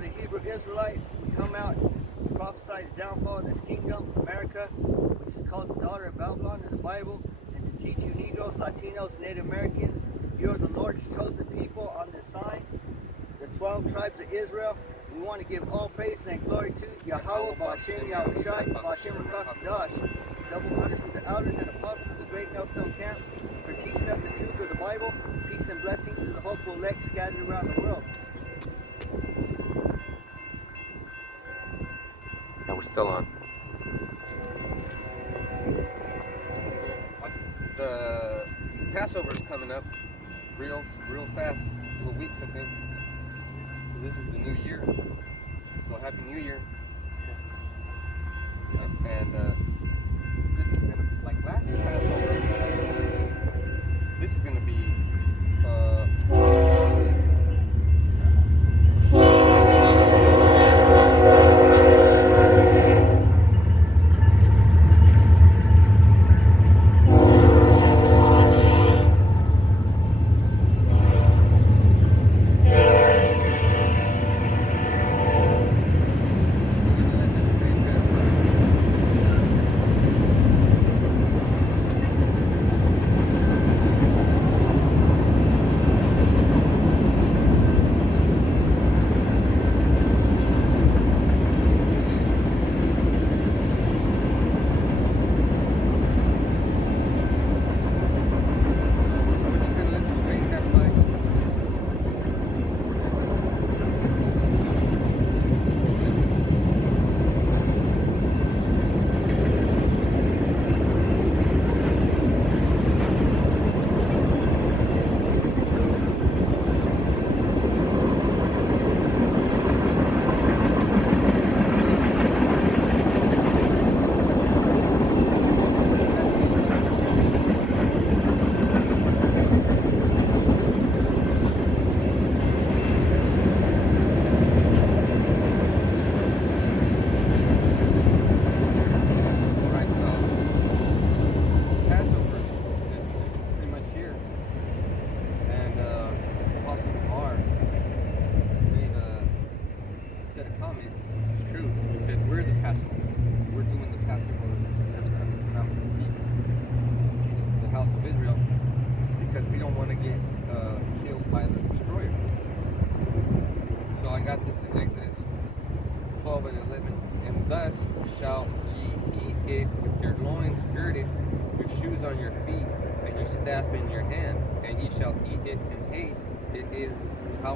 the Hebrew Israelites. We come out to prophesy the downfall of this kingdom, America, which is called the daughter of Babylon in the Bible, and to teach you Negroes, Latinos, Native Americans, you are the Lord's chosen people on this sign, the 12 tribes of Israel. We want to give all praise and glory to Yahweh, Ba'ashem Yahushai, Ba'ashem Rakakadash, double honors to the elders and apostles of the great Millstone Camp for teaching us the truth of the Bible. Peace and blessings to the hopeful elect scattered around the world. And we're still on. The Passover is coming up real fast, a couple of weeks, I think. So this is the new year. So happy New Year. And this is gonna be like last Passover. This is gonna be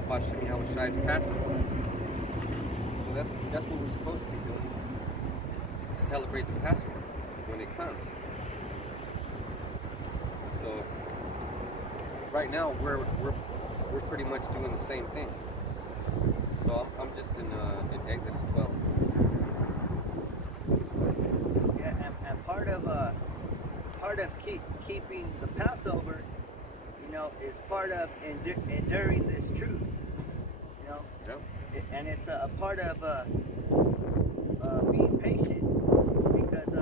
Ba'ashem Yahushai's Passover. So that's what we're supposed to be doing, to celebrate the Passover when it comes. So right now we're pretty much doing the same thing. So I'm just in Exodus 12. Yeah, and part of keeping the Passover, is part of enduring this truth, Yep. And it's a part of being patient, because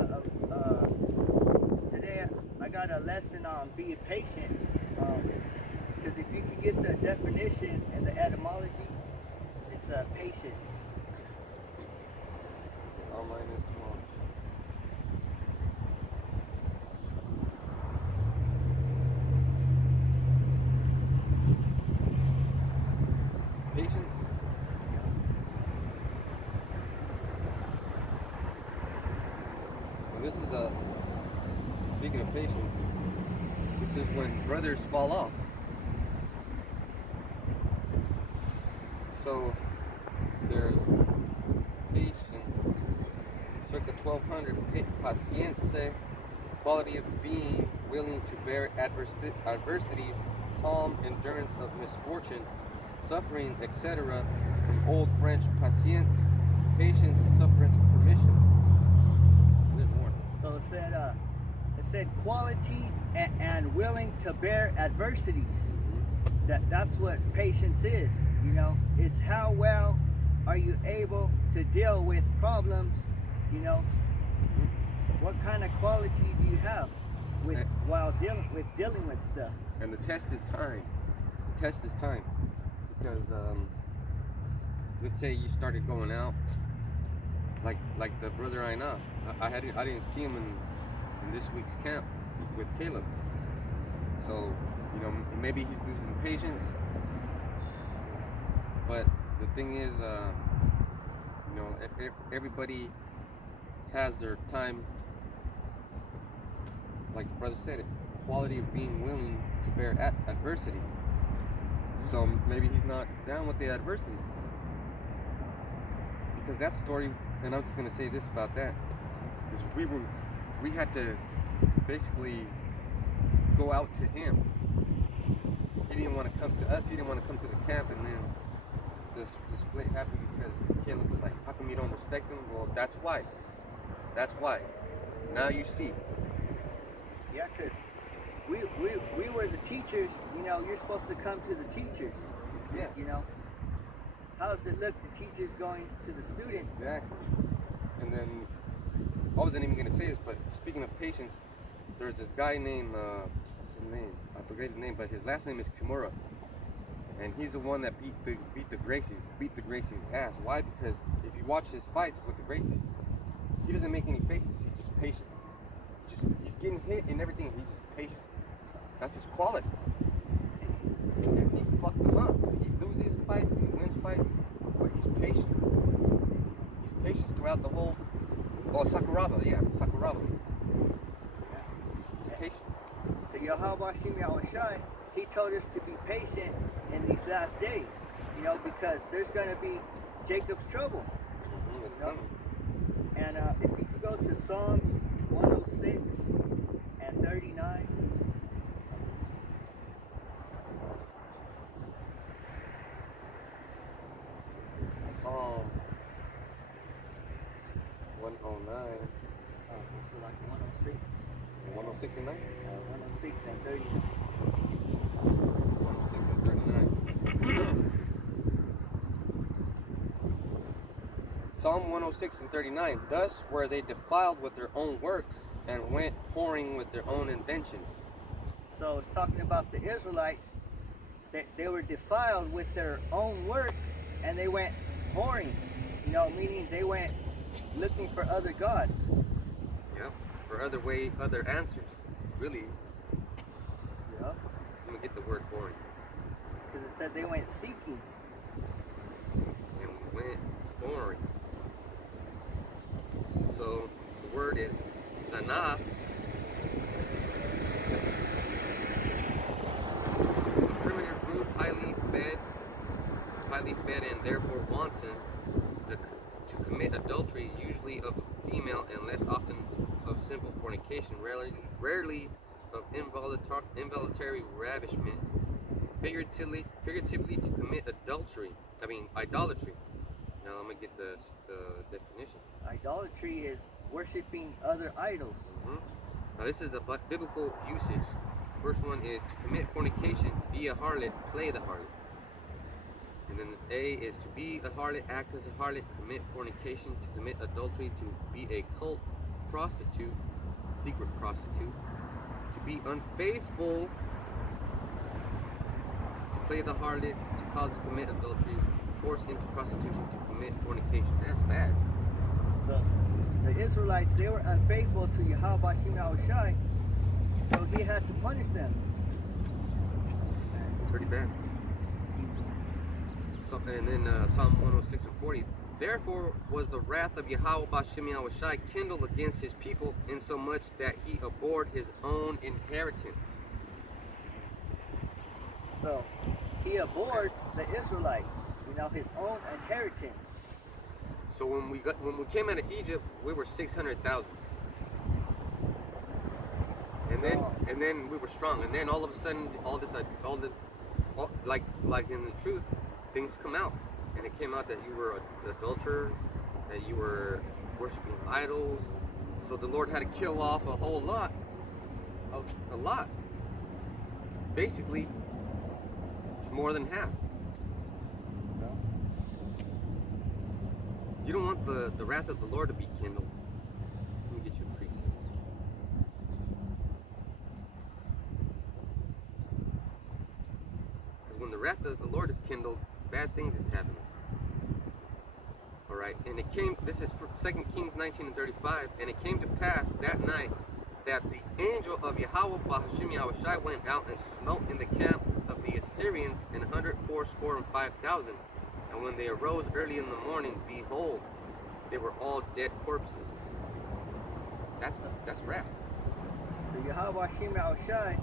today I got a lesson on being patient, because if you can get the definition and the etymology, it's patience. Online is tomorrow. Patience. Well, this is speaking of patience, this is when brothers fall off. So there's patience, circa 1200, pacienza, quality of being willing to bear adversities, calm endurance of misfortune, suffering, etc. From Old French patience, patience, sufferance, permission. A little more. So it said quality and willing to bear adversities. That's what patience is. It's how well are you able to deal with problems. What kind of quality do you have while dealing with stuff? And the test is time. The test is time. Because let's say you started going out, like the brother I know. I didn't see him in this week's camp with Caleb. So, maybe he's losing patience. But the thing is, everybody has their time. Like the brother said, quality of being willing to bear adversities. So maybe he's not down with the adversity. Because that story, and I'm just gonna say this about that, is we had to basically go out to him. He didn't want to come to us, he didn't want to come to the camp, and then the split happened because Caleb was like, how come you don't respect him? Well, that's why. That's why. Now you see. Yeah, because we were the teachers. You're supposed to come to the teachers. Yeah. How does it look, the teachers going to the students? Exactly. And then, I wasn't even going to say this, but speaking of patience, there's this guy named, what's his name? I forget his name, but his last name is Kimura. And he's the one that beat the Gracies' ass. Why? Because if you watch his fights with the Gracies, he doesn't make any faces. He's just patient. He's getting hit and everything. He's just patient. That's his quality. And he fucked them up. He loses fights and he wins fights, but he's patient. He's patient throughout the whole. Oh, Sakuraba. He's patient. So Yahweh Shem Yahushai, he told us to be patient in these last days. Because there's going to be Jacob's trouble. It's coming. And if you could go to Psalms 106 and 39. This is Psalm 109. So like 106. 106 and 9? 106 and 39. 106 and 39. Psalm 106 and 39. Thus were they defiled with their own works and went whoring with their own inventions. So it's talking about the Israelites. They were defiled with their own works and they went whoring. Meaning they went looking for other gods. Yeah, for other answers. Really. Yeah. Let me get the word whoring. Because it said they went seeking. And went whoring. So the word is zanah. Primitive group, highly fed and therefore wanton, to commit adultery, usually of a female and less often of simple fornication, rarely of involuntary ravishment, figuratively to commit idolatry. Now I'm gonna get the definition. Idolatry is worshiping other idols. Now this is a biblical usage. First one is to commit fornication, be a harlot, play the harlot. And then A is to be a harlot, act as a harlot, commit fornication, to commit adultery, to be a cult prostitute, secret prostitute, to be unfaithful, to play the harlot, to cause to commit adultery, force into prostitution, to commit fornication. That's bad. So the Israelites, they were unfaithful to Yahweh Shem Yahushai, so he had to punish them. Pretty bad. So, and then Psalm 106 and 40. Therefore was the wrath of Yahweh Bashem Yahushai kindled against his people, insomuch that he abhorred his own inheritance. So he abhorred the Israelites, his own inheritance. So when we came out of Egypt, we were 600,000. And then we were strong. And then all of a sudden, like in the truth, things come out. And it came out that you were an adulterer, that you were worshiping idols. So the Lord had to kill off a whole lot. A lot. Basically, it's more than half. You don't want the wrath of the Lord to be kindled. Let me get you a precept. Because when the wrath of the Lord is kindled, bad things is happening. All right, and it came. This is for 2 Kings 19:35, and it came to pass that night that the angel of Yahweh Bahashim Yahushai went out and smote in the camp of the Assyrians 185,000. And when they arose early in the morning, behold, they were all dead corpses. That's wrath. So Yahweh Hashem Yahushai,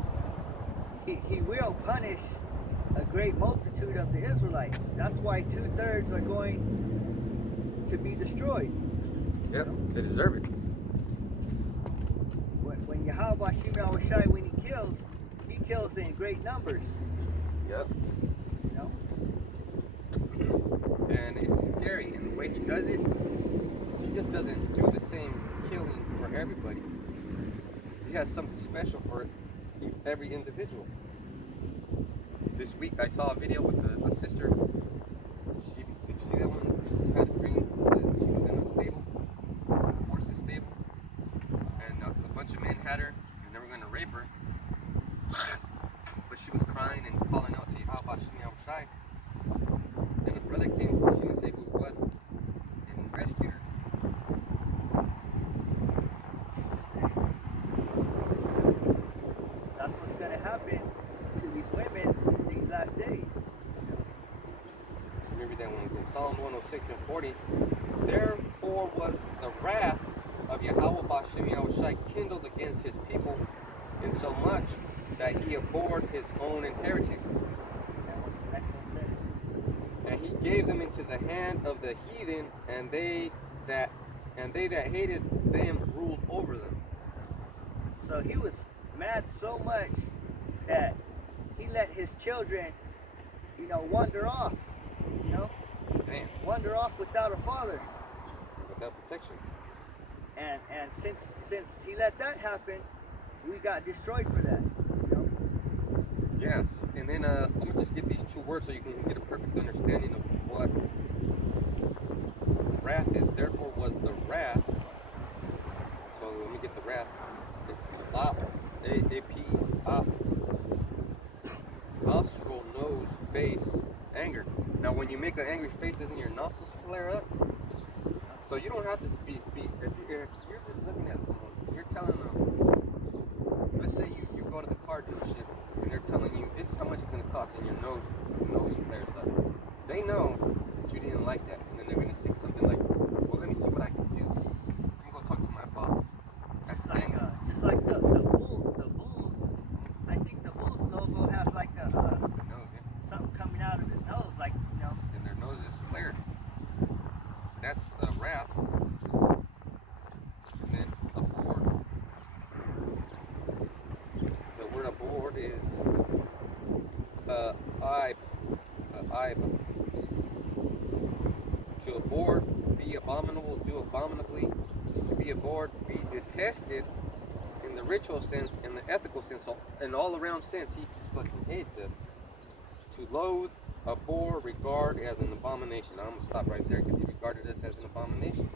he will punish a great multitude of the Israelites. That's why 2/3 are going to be destroyed. Yep, they deserve it. When Yahweh Hashem Yahushai, when he kills in great numbers. Yep. You know? And it's scary, and the way he does it, he just doesn't do the same killing for everybody. He has something special for every individual. This week I saw a video with a sister. Did you see that one? She had a dream that she was in a stable, a horse's stable, and a bunch of men had her, and they were going to rape her. But she was crying and calling out to Yahweh Hashem Yahushai. And a brother came, she didn't say who it was, and rescued her. That's what's going to happen to these women in these last days. Let me read that one again. Psalm 106:40. Therefore was the wrath of Yahweh Bashem Yahushai kindled against his people, in so much that he abhorred his own inheritance. That was the next one said. And he gave them into the hand of the heathen, and they that hated them ruled over them. So he was mad so much that he let his children, wander off, Damn, wander off without a father. without protection. And since he let that happen, we got destroyed for that. Yes, and then I'm gonna just get these two words so you can get a perfect understanding of what wrath is. Therefore was the wrath. So let me get the wrath. It's A-P, nostril, nose, face, anger. Now when you make an angry face, doesn't your nostrils flare up? So you don't have to speak. If you're just looking at someone, you're telling them, let's say you go to the car dealership and they're telling you this is how much it's going to cost, and your nose flares up. They know that you didn't like that, and then they're going to say something like, well, let me see what I can do. Let me go talk to my boss. That's It's like anger. just like the Bulls. I think the Bulls logo has like something coming out of his nose, like And their nose is flared. That's wrath. And then abhor. The word abhor is ibe. To abhor, be abominable, do abominably. To be abhorred, be detested in the ritual sense, in the ethical sense, so in all around sense, he just fucking hated this. To loathe, abhor, regard as an abomination. I'm going to stop right there because he regarded us as an abomination.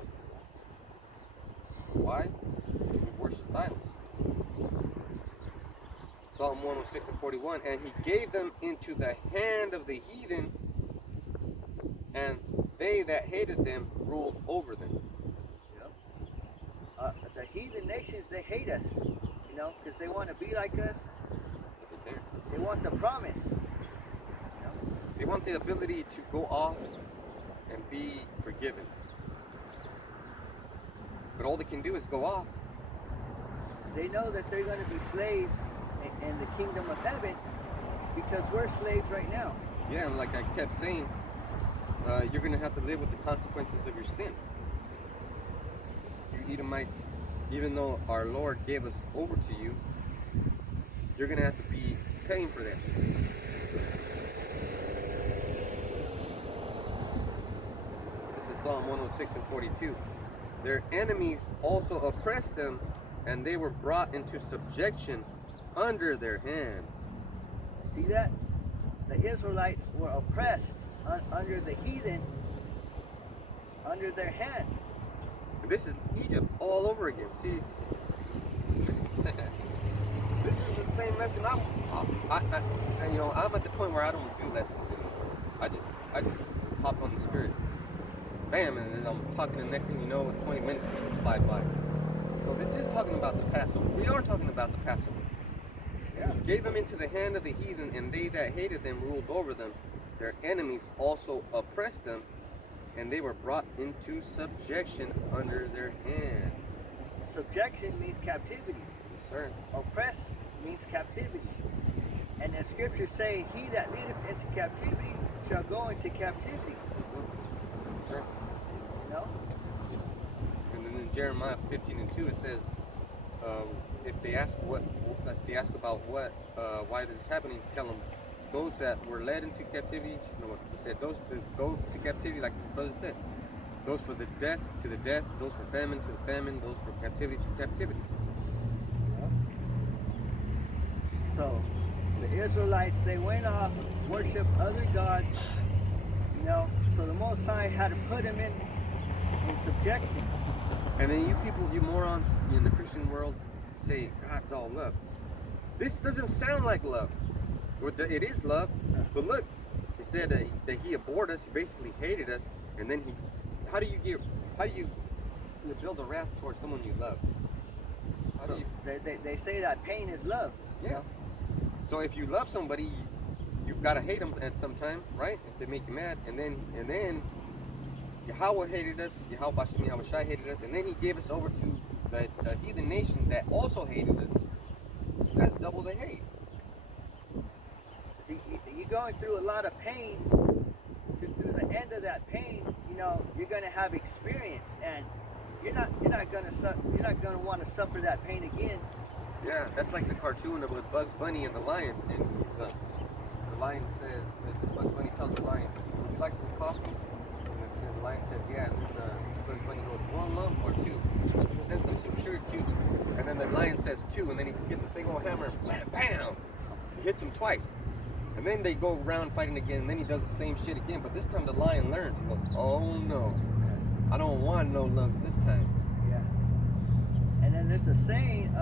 Why? Because we worship idols. Psalm 106:41. And he gave them into the hand of the heathen, and they that hated them ruled over them. the heathen nations, they hate us, because they want to be like us. But they can't. They want the promise. They want the ability to go off and be forgiven. But all they can do is go off. They know that they're going to be slaves in the kingdom of heaven because we're slaves right now. Yeah, and like I kept saying, you're going to have to live with the consequences of your sin. You Edomites, even though our Lord gave us over to you, you're going to have to be paying for that. This is Psalm 106:42. Their enemies also oppressed them, and they were brought into subjection under their hand. See that? The Israelites were oppressed under the heathen, under their hand. And this is Egypt all over again. See, this is the same lesson. I'm at the point where I don't do lessons anymore. I just hop on the Spirit. bam, and then I'm talking, the next thing you know, 20 minutes fly by. So this is talking about the Passover. We are talking about the Passover. Yeah. He gave them into the hand of the heathen, and they that hated them ruled over them. Their enemies also oppressed them, and they were brought into subjection under their hand. Subjection means captivity. Yes, sir. Oppressed means captivity. And the scriptures say, he that leadeth into captivity shall go into captivity. Yes, sir. You know? And then in Jeremiah 15:2 it says, if they ask about why this is happening, tell them those that were led into captivity. No, he said those to go to captivity, like his brother said. Those for the death to the death. Those for famine to the famine. Those for captivity to captivity. Yeah. So the Israelites, they went off, worshiped other gods. You know, so the Most High had to put them in subjection. And then you people, you morons in the Christian world, say God's all love. This doesn't sound like love. It is love, but look, he said that he abhorred us. He basically hated us, and then how do you build a wrath towards someone you love? How do you? They say that pain is love. Yeah. You know? So if you love somebody, you've got to hate them at some time, right? If they make you mad, and then Yahweh hated us, Yahweh Shai hated us, and then he gave us over to the heathen nation that also hated us. That's double the hate. See, you're going through a lot of pain. Through the end of that pain, you know, you're going to have experience, and you're not going to want to suffer that pain again. Yeah, that's like the cartoon with Bugs Bunny and the lion, and the lion says, Bugs Bunny tells the lion, "Would you like some coffee?" And the lion says, "Yeah." And Bugs Bunny goes, "One lump or two?" Presents some sugar cubes, and then the lion says two, and then he gets a big old hammer, bam, bam. He hits him twice, and then they go around fighting again, and then he does the same shit again. But this time the lion learns. He goes, "Oh no, I don't want no lumps this time." Yeah. And then there's a saying,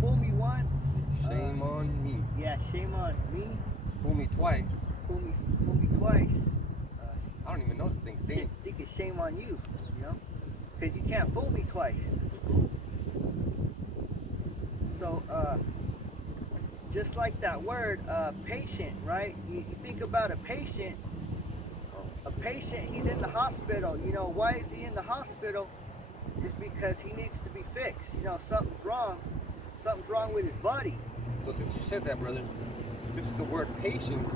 fool me once. Shame on me. Yeah, shame on me. Fool me twice. Fool me twice. I don't even know the thing. Think it's shame on you, you know? Because you can't fool me twice. So, just like that word, patient, right? You think about a patient, he's in the hospital. You know, why is he in the hospital? It's because he needs to be fixed. You know, something's wrong with his body. So since you said that, brother, this is the word patient.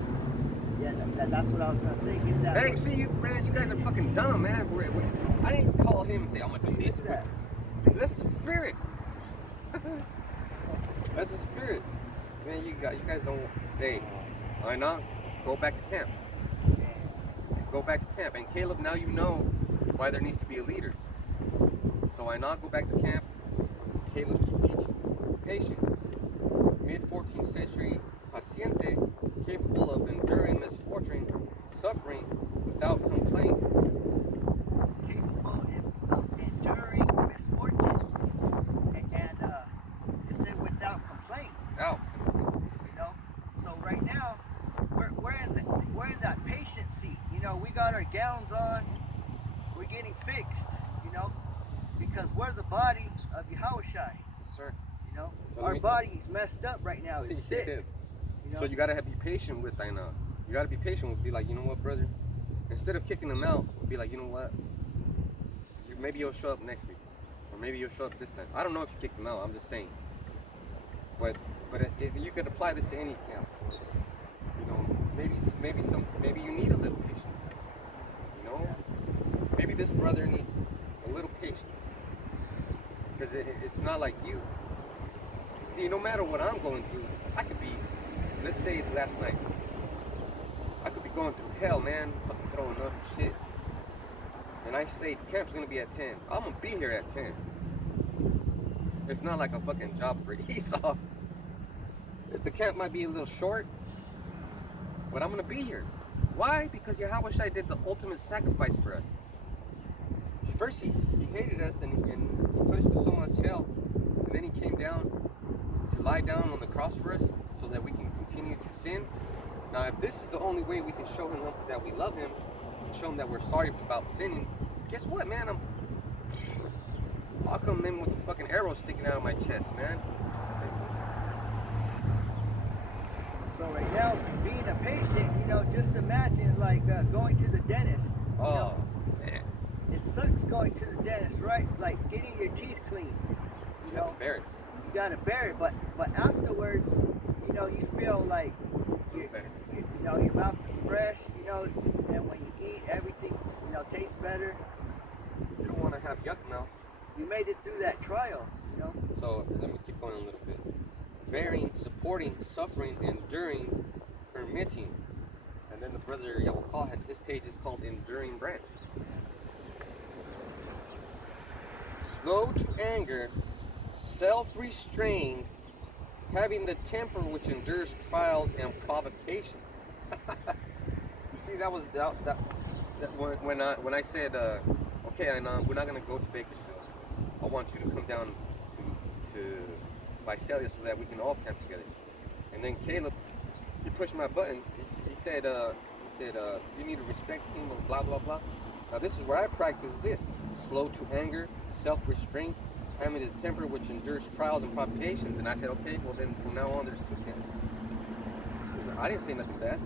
Yeah, that's what I was gonna say. Get that. Hey, see you, man. You guys are fucking dumb, man. I didn't call him and say I'm gonna do this. that. That's the spirit. That's the spirit, man. You guys don't. Hey, why not? Go back to camp. Go back to camp. And Caleb, now you know why there needs to be a leader. So why not go back to camp? Caleb, keep teaching. Patient. Mid-14th century, paciente, capable of enduring misfortune, suffering without complaint. Capable of enduring misfortune, and it said without complaint. Out. You know, so right now we're in that patient seat. You know, we got our gowns on, we're getting fixed. You know, because we're the body of Yahushai. Yes, sir. You know, So our body's messed up right now. It's sick. It is. You know? So you gotta be patient with Aina. You gotta be patient with, be like, you know what, brother? Instead of kicking them out, be like, you know what? Maybe you'll show up next week, or maybe you'll show up this time. I don't know if you kicked them out. I'm just saying. But if you could apply this to any camp, you know, maybe you need a little patience. You know, maybe this brother needs a little patience, because it's not like you. See, no matter what I'm going through, I could be, let's say last night, I could be going through hell, man, fucking throwing up and shit. And I say camp's gonna be at 10. I'm gonna be here at 10. It's not like a fucking job for Esau. The camp might be a little short, but I'm gonna be here. Why? Because Yahweh Shai did the ultimate sacrifice for us. First he hated us and put us through so much hell, and then he came down to lie down on the cross for us so that we can continue to sin. Now if this is the only way we can show him that we love him, show them that we're sorry about sinning, guess what, man? I'll come in with a fucking arrow sticking out of my chest, man. So right now, being a patient, just imagine like going to the dentist. Oh, man. It sucks going to the dentist, right? Like getting your teeth cleaned. You have to bear it. You gotta bear it, but afterwards, you feel like your mouth is fresh, and when you eat, everything, tastes better. You don't want to have yuck mouth. You made it through that trial, So let me keep going a little bit. Bearing, supporting, suffering, enduring, permitting. And then the brother Yawakal had his page is called Enduring Branch. Slow to anger, self-restrained, having the temper which endures trials and provocations. You see, that was that when I said, okay, we're not gonna go to Bakersfield. I want you to come down to Visalia so that we can all camp together. And then Caleb, he pushed my buttons. He said, you need to respect him and blah blah blah. Now this is where I practice this: slow to anger, self-restraint, having the temper which endures trials and provocations. And I said, okay, well then from now on there's 2 camps. I didn't say nothing bad.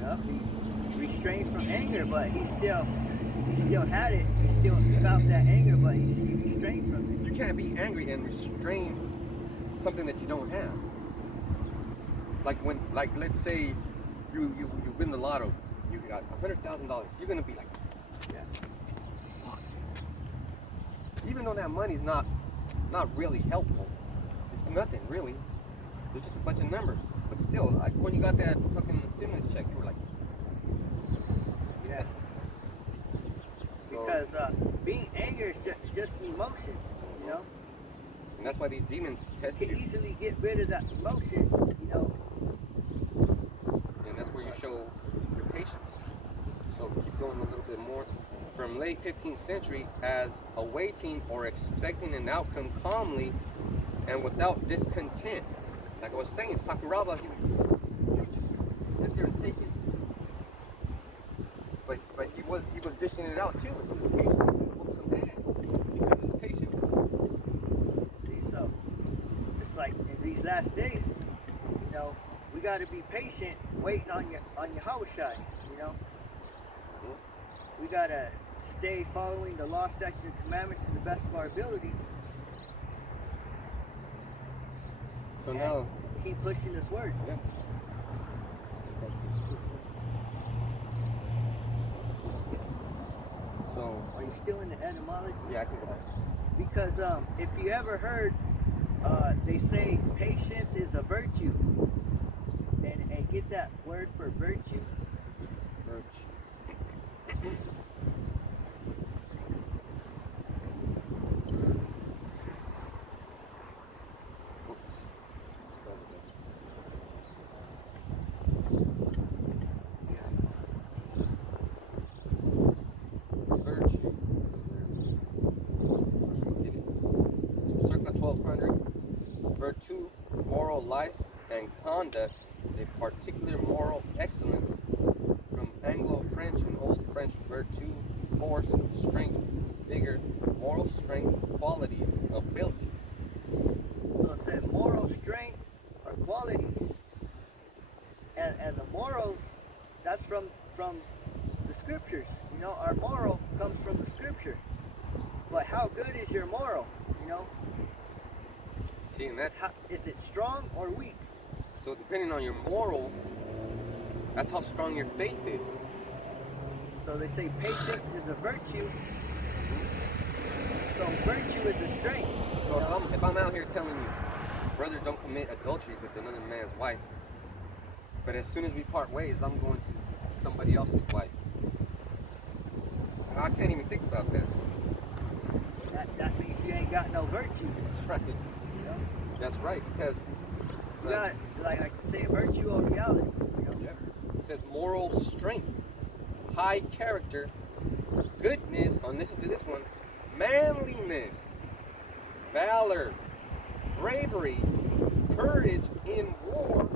Yep, he restrained from anger, but he still had it. He still felt that anger, but he restrained from it. You can't be angry and restrain something that you don't have. Like let's say you win the lotto, you got $100,000. You're gonna be like, yeah, fuck. Even though that money's not really helpful, it's nothing really. It's just a bunch of numbers. But still, like when you got that fucking stimulus check, you were like, yeah. So, because being angry is just an emotion, And that's why these demons test you you. can easily get rid of that emotion, And that's where you show your patience. So keep going a little bit more. From late 15th century, as awaiting or expecting an outcome calmly and without discontent. Like I was saying, Sakuraba, he would just sit there and take it. But he was dishing it out too. He was patient. Whoop some ass because of his patience. See, so just like in these last days, we got to be patient, waiting on your Yahushua, We got to stay following the law, statutes, and commandments to the best of our ability. So now, keep pushing this word. yeah. So, Are you still in the etymology? yeah, I can go back. Because if you ever heard, they say patience is a virtue. And get that word for virtue? Virtue. Virtue, moral life and conduct, a particular moral excellence from Anglo-French and Old French virtue, force, strength, vigor, moral strength, qualities, abilities. So it said moral strength or qualities. And the morals, that's from the scriptures. Our moral comes from the scripture. But how good is your moral? See, and that, Is it strong or weak? so depending on your moral, that's how strong your faith is. So they say patience is a virtue. So virtue is a strength. So if I'm out here telling you, brother, don't commit adultery with another man's wife, but as soon as we part ways, I'm going to somebody else's wife. I can't even think about that. That means you ain't got no virtue. That's right. That's right, because You got, like to say, virtue or reality. yeah. It says moral strength, high character, goodness, listen to this one, manliness, valor, bravery, courage in war,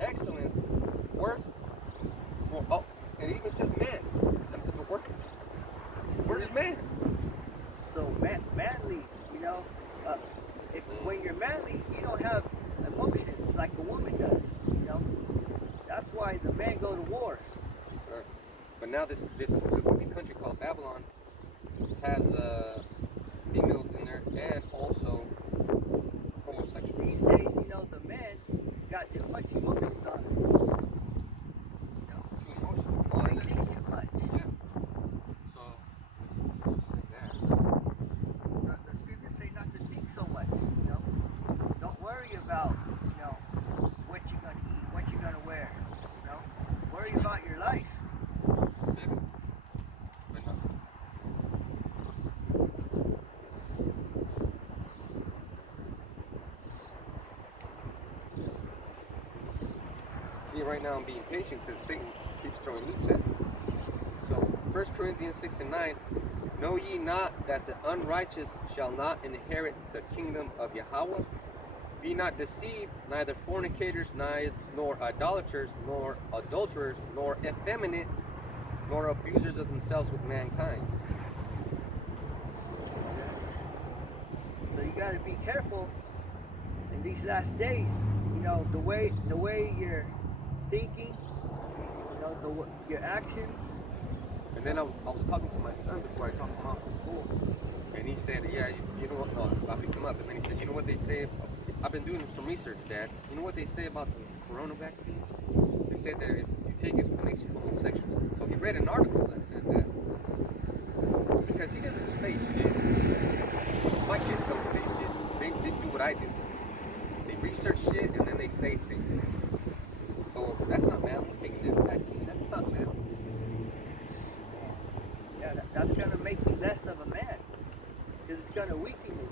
excellence, worth, and it even says man, woman does. You know, that's why the men go to war. Sir. But now this wicked country called Babylon has females in there and also homosexuals. These days, you know, the men got too much emotions on them. Too emotional. Oh, They and think too much. yeah. So since you said that, The scriptures say not to think so much. You know, don't worry about, you know, what you're gonna eat, what you're gonna wear. You know, worry about your life. maybe. But no. See, right now I'm being patient because Satan keeps throwing loops at me. So 1 Corinthians 6 and 9, know ye not that the unrighteous shall not inherit the kingdom of Yahweh? Be not deceived, neither fornicators, neither nor idolaters, nor adulterers, nor effeminate, nor abusers of themselves with mankind. So you got to be careful in these last days. You know, the way you're thinking, you know, your actions. And then I was talking to my son before I dropped him off to school, and he said, yeah, you know what, no, I picked him up, and then he said, you know what they say, I've been doing some research, Dad. You know what they say about the corona vaccine? They said that if you take it, it makes you homosexual. So he read an article that said that. Because he doesn't say shit. My kids don't say shit. They do what I do. They research shit and then they say things. So that's not manly, taking this vaccine. That's not manly. Yeah, that's gonna make you less of a man, because it's gonna weaken you.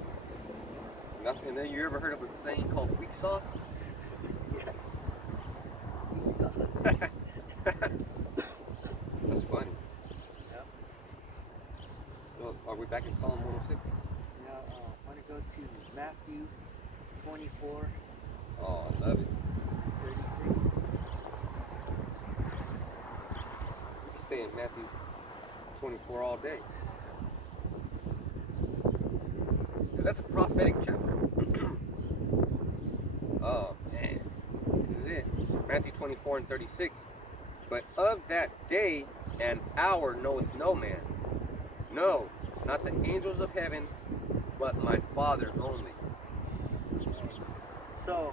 And then you ever heard of a saying called weak sauce? Yeah. So, That's funny. yeah. So are we back in Psalm 106? Now, I want to go to Matthew 24, Oh, I love it. 36. We can stay in Matthew 24 all day. Because that's a prophetic chapter. Oh, man. This is it. Matthew 24 and 36. But of that day and hour knoweth no man. No, not the angels of heaven, but my Father only. So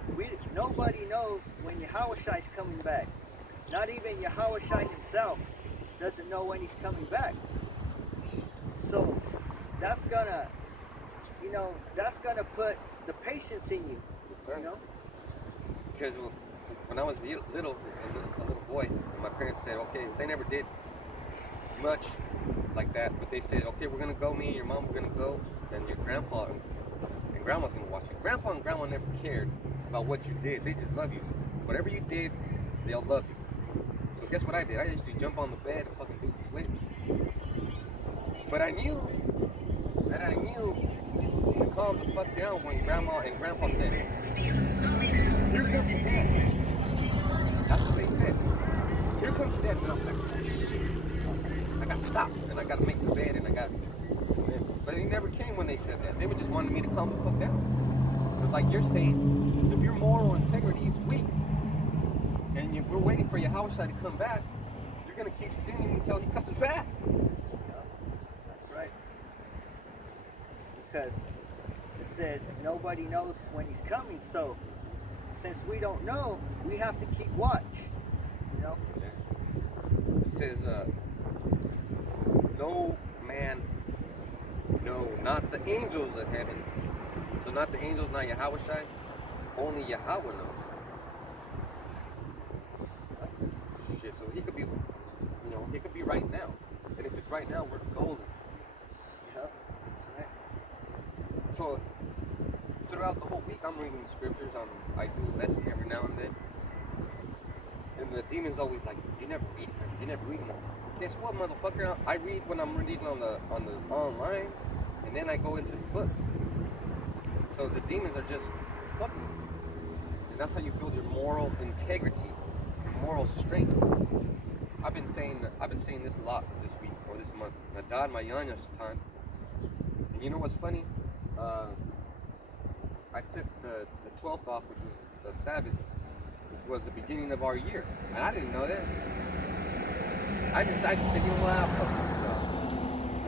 nobody knows when Yahushua is coming back. Not even Yahushua himself doesn't know when he's coming back. So that's gonna, you know, that's gonna put the patience in you. Yes, sir. You know. Because when I was a little boy, my parents said, okay, they never did much like that, but they said, okay, we're gonna go, me and your mom, we're gonna go, and your grandpa and grandma's gonna watch you. Grandpa and grandma never cared about what you did. They just love you. Whatever you did, they'll love you. So guess what I did? I used to jump on the bed and fucking do flips. But I knew to calm the fuck down when grandma and grandpa said, here comes your dad. That's what they said. Here comes your dad. And I'm like, shit. I gotta stop. And I gotta make the bed and I gotta. But he never came when they said that. They were just wanting me to calm the fuck down. But like you're saying, if your moral integrity is weak and we're waiting for Yahushua to come back, you're gonna keep sinning until he comes back. Yeah, that's right. Because it said nobody knows when he's coming. So since we don't know, we have to keep watch. You know. It says, no man, no, not the angels of heaven. So not the angels, not Yahushua. Only Yahweh knows. Shit, so he could be, you know, he could be right now. And if it's right now, we're golden. Yeah. Right. So throughout the whole week, I'm reading the scriptures. I do a lesson every now and then. And the demon's always like, you never read it. You never read it. Guess what, motherfucker? I read when I'm reading on the online, and then I go into the book. So the demons are just fucking with you. And that's how you build your moral integrity, moral strength. I've been saying this a lot this week or this month. Nadad Mayanya's time. And you know what's funny? I took the 12th off, which was the Sabbath, which was the beginning of our year. And I didn't know that. I decided to say, you know what, I'll fuck this job.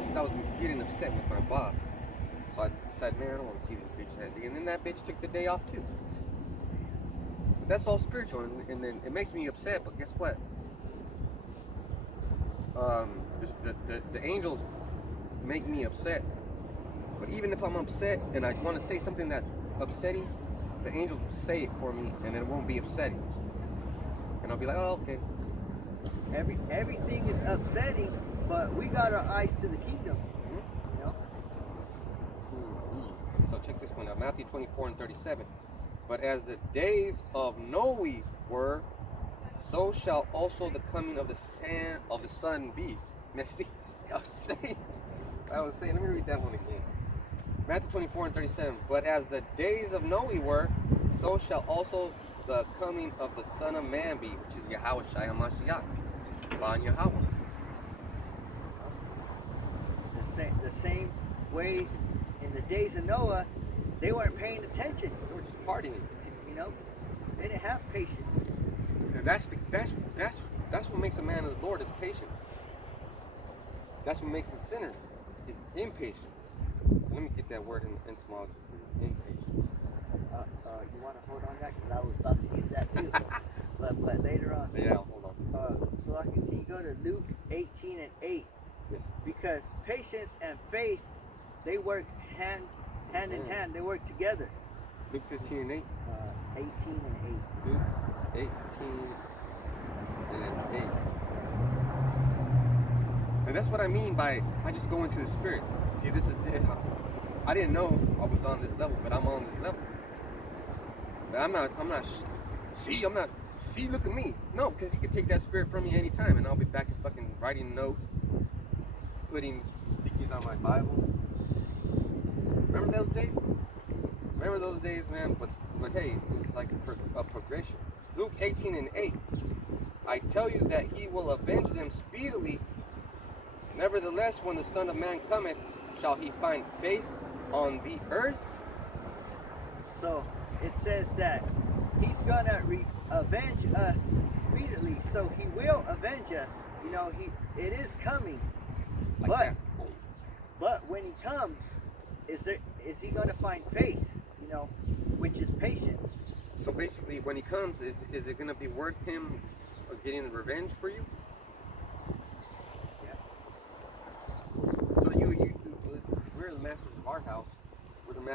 Because I was getting upset with my boss. So I decided, man, I don't want to see this bitch that day. And then that bitch took the day off too. But that's all spiritual, and then it makes me upset, but guess what? The angels make me upset. But even if I'm upset and I want to say something that's upsetting, the angels will say it for me, and it won't be upsetting. And I'll be like, oh, okay. Everything is upsetting, but we got our eyes to the kingdom. You know? So check this one out, Matthew 24:37. But as the days of Noe were, so shall also the coming of the Son be. Misty, I was saying, let me read that one again. Matthew 24:37. But as the days of Noe were, so shall also the coming of the Son of Man be, which is Yahweh Shai HaMashiach, Ban Yahweh. The same way in the days of Noah, they weren't paying attention. They were just partying. You know, they didn't have patience. And that's what makes a man of the Lord, is patience. That's what makes a sinner, is impatience. So let me get that word in etymology for you. Impatience. You want to hold on that, because I was about to get that too. but later on. Yeah, I'll hold on. So like, can you go to Luke 18:8? Yes. Because patience and faith, they work hand in hand. They work together. Luke 15:8. 18:8. Luke 18:8. And that's what I mean by I just go into the spirit. See, this is I didn't know I was on this level, but I'm on this level. But I'm not. See, look at me. No, because you can take that spirit from me anytime, and I'll be back to fucking writing notes, putting stickies on my Bible. Remember those days? Remember those days, man? But hey, it's like a progression. Luke 18:8. I tell you that he will avenge them speedily. Nevertheless, when the Son of Man cometh, shall he find faith on the earth? So it says that he's gonna avenge us speedily. So he will avenge us. You know, it is coming. Like But when he comes, is he gonna find faith? You know, which is patience. So basically, when he comes, is it gonna be worth him getting revenge for you? Yeah. So we're the masters of our house. We're the masters